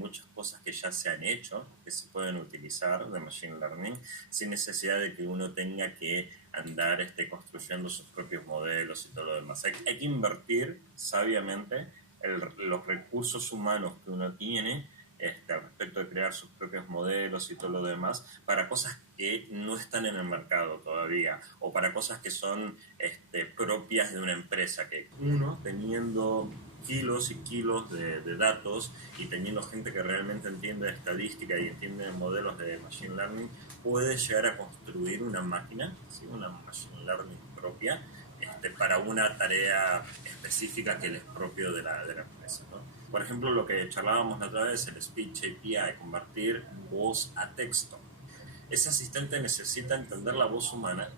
muchas cosas que ya se han hecho, que se pueden utilizar de Machine Learning, sin necesidad de que uno tenga que andar construyendo sus propios modelos y todo lo demás. Hay que invertir sabiamente los recursos humanos que uno tiene al respecto de crear sus propios modelos y todo lo demás, para cosas que no están en el mercado todavía, o para cosas que son propias de una empresa, que uno, teniendo kilos y kilos de datos y teniendo gente que realmente entiende de estadística y entiende modelos de Machine Learning, puede llegar a construir una máquina, ¿sí? Una Machine Learning propia, para una tarea específica que es propio de la empresa, ¿no? Por ejemplo, lo que charlábamos la otra vez, el Speech API, convertir voz a texto. Ese asistente necesita entender la voz humana,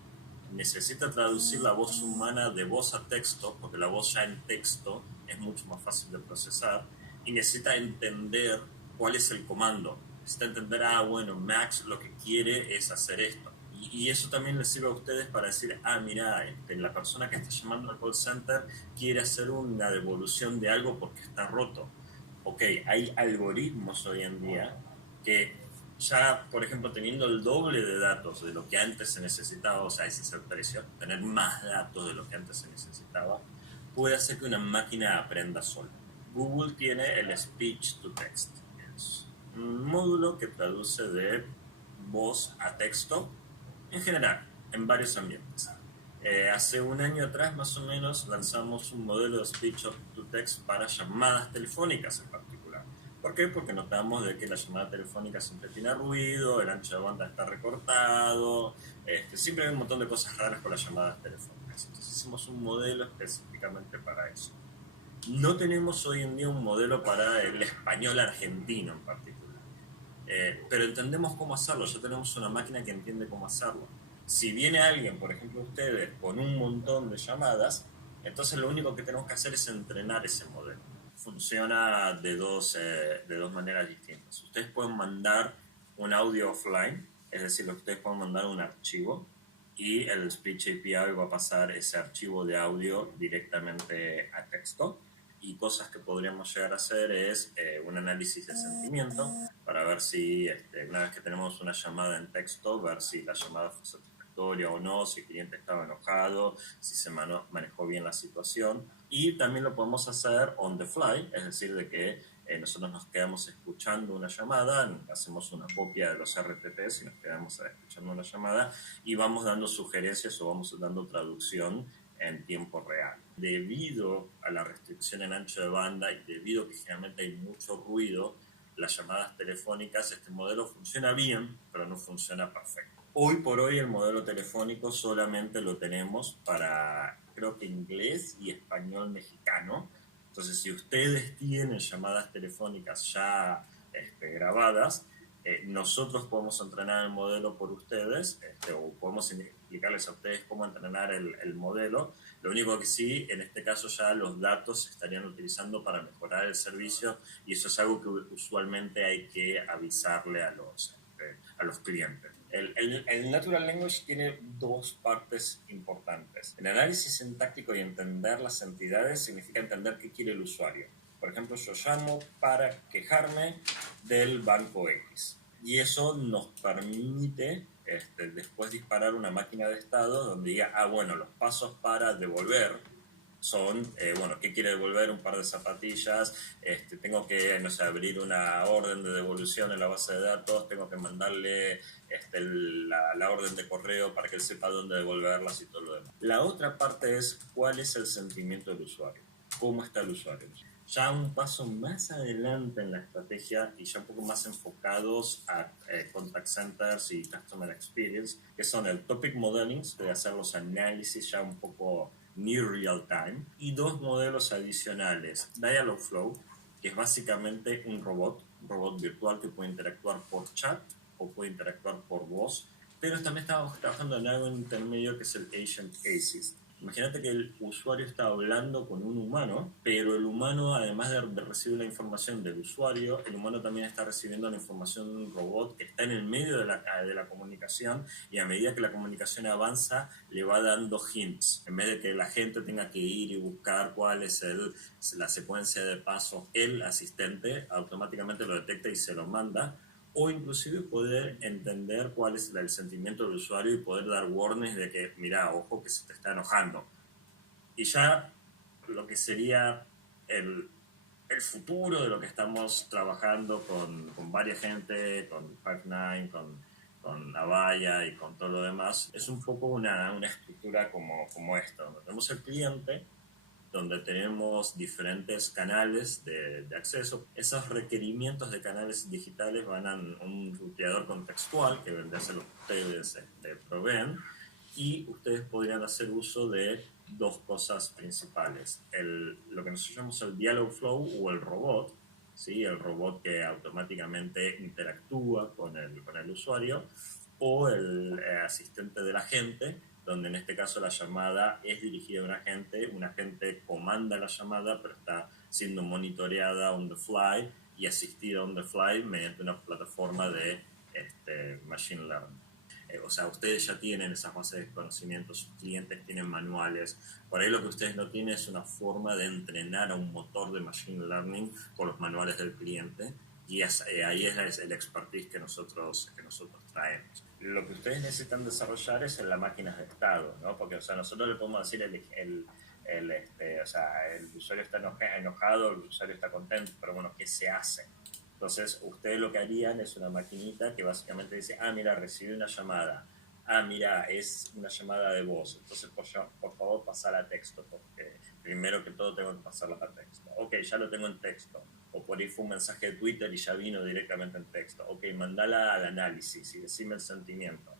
necesita traducir la voz humana de voz a texto, porque la voz ya en texto es mucho más fácil de procesar, y necesita entender cuál es el comando. Necesita entender, bueno, Max lo que quiere es hacer esto. Y eso también les sirve a ustedes para decir, mira, la persona que está llamando al call center quiere hacer una devolución de algo porque está roto. Ok, hay algoritmos hoy en día que ya, por ejemplo, teniendo el doble de datos de lo que antes se necesitaba, o sea, ese es el precio, tener más datos de lo que antes se necesitaba, puede hacer que una máquina aprenda sola. Google tiene el Speech to Text. Es un módulo que traduce de voz a texto, en general, en varios ambientes. Hace un año atrás, más o menos, lanzamos un modelo de Speech to Text para llamadas telefónicas en particular. ¿Por qué? Porque notamos de que la llamada telefónica siempre tiene ruido, el ancho de banda está recortado, siempre hay un montón de cosas raras con las llamadas telefónicas. Entonces hicimos un modelo específicamente para eso. No tenemos hoy en día un modelo para el español argentino en particular. Pero entendemos cómo hacerlo, ya tenemos una máquina que entiende cómo hacerlo. Si viene alguien, por ejemplo ustedes, con un montón de llamadas, entonces lo único que tenemos que hacer es entrenar ese modelo. Funciona de dos maneras distintas. Ustedes pueden mandar un audio offline, es decir, ustedes pueden mandar un archivo y el Speech API va a pasar ese archivo de audio directamente a texto. Y cosas que podríamos llegar a hacer es un análisis de sentimiento para ver si, una vez que tenemos una llamada en texto, ver si la llamada fue satisfactoria o no, si el cliente estaba enojado, si se manejó bien la situación. Y también lo podemos hacer on the fly, es decir, de que nosotros nos quedamos escuchando una llamada, hacemos una copia de los RTTs y nos quedamos escuchando una llamada y vamos dando sugerencias o vamos dando traducción en tiempo real. Debido a la restricción en ancho de banda y debido a que generalmente hay mucho ruido, las llamadas telefónicas, este modelo funciona bien, pero no funciona perfecto. Hoy por hoy el modelo telefónico solamente lo tenemos para, creo que inglés y español mexicano. Entonces, si ustedes tienen llamadas telefónicas ya grabadas, nosotros podemos entrenar el modelo por ustedes, o podemos explicarles a ustedes cómo entrenar el modelo. Lo único que sí, en este caso ya los datos se estarían utilizando para mejorar el servicio y eso es algo que usualmente hay que avisarle a los clientes. El Natural Language tiene dos partes importantes. El análisis sintáctico y entender las entidades significa entender qué quiere el usuario. Por ejemplo, yo llamo para quejarme del banco X. Y eso nos permite después disparar una máquina de estado donde diga, bueno, los pasos para devolver son, ¿qué quiere devolver? Un par de zapatillas, tengo que, no sé, abrir una orden de devolución en la base de datos, tengo que mandarle la orden de correo para que él sepa dónde devolverlas y todo lo demás. La otra parte es cuál es el sentimiento del usuario, cómo está el usuario. Ya un paso más adelante en la estrategia y ya un poco más enfocados a contact centers y customer experience, que son el topic modeling, de hacer los análisis ya un poco near real time, y dos modelos adicionales, Dialogflow, que es básicamente un robot virtual que puede interactuar por chat o puede interactuar por voz, pero también estamos trabajando en algo intermedio que es el Agent Assist. Imagínate que el usuario está hablando con un humano, pero el humano, además de recibir la información del usuario, el humano también está recibiendo la información de un robot que está en el medio de la comunicación, y a medida que la comunicación avanza, le va dando hints. En vez de que la gente tenga que ir y buscar cuál es la secuencia de pasos, el asistente automáticamente lo detecta y se lo manda, o inclusive poder entender cuál es el sentimiento del usuario y poder dar warnings de que, mira, ojo que se te está enojando. Y ya lo que sería el, el futuro de lo que estamos trabajando con varias gente, con Five9, con Avaya y con todo lo demás, es un poco una estructura como esta, donde tenemos el cliente, donde tenemos diferentes canales de acceso. Esos requerimientos de canales digitales van a un ruteador contextual que vendría a ser lo que ustedes proveen, y ustedes podrían hacer uso de dos cosas principales. Lo que nosotros llamamos el dialog flow o el robot, ¿sí? El robot que automáticamente interactúa con el usuario, o el asistente del agente, donde en este caso la llamada es dirigida a un agente comanda la llamada, pero está siendo monitoreada on the fly y asistida on the fly mediante una plataforma de machine learning. O sea, ustedes ya tienen esas bases de conocimientos, sus clientes tienen manuales. Por ahí lo que ustedes no tienen es una forma de entrenar a un motor de machine learning con los manuales del cliente, y ahí es el expertise que nosotros traemos. Lo que ustedes necesitan desarrollar es en las máquinas de estado, ¿no? Porque, o sea, nosotros le podemos decir o sea, el usuario está enojado, el usuario está contento, pero bueno, ¿qué se hace? Entonces, ustedes lo que harían es una maquinita que básicamente dice, ah, mira, recibí una llamada. Ah, mira, es una llamada de voz. Entonces, por favor, pasala a texto, porque primero que todo tengo que pasarla a texto. Ok, ya lo tengo en texto. O por ahí fue un mensaje de Twitter y ya vino directamente en texto. Ok, mandala al análisis y decime el sentimiento.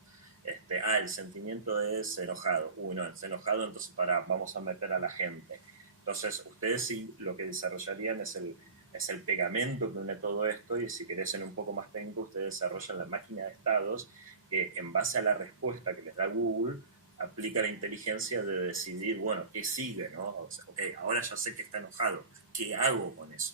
El sentimiento es enojado. No, es enojado, entonces vamos a meter a la gente. Entonces, ustedes sí lo que desarrollarían es el pegamento que une todo esto, y si querés en un poco más técnico, ustedes desarrollan la máquina de estados que, en base a la respuesta que les da Google, aplica la inteligencia de decidir, bueno, ¿qué sigue? ¿No? O sea, ok, ahora ya sé que está enojado, ¿qué hago con eso?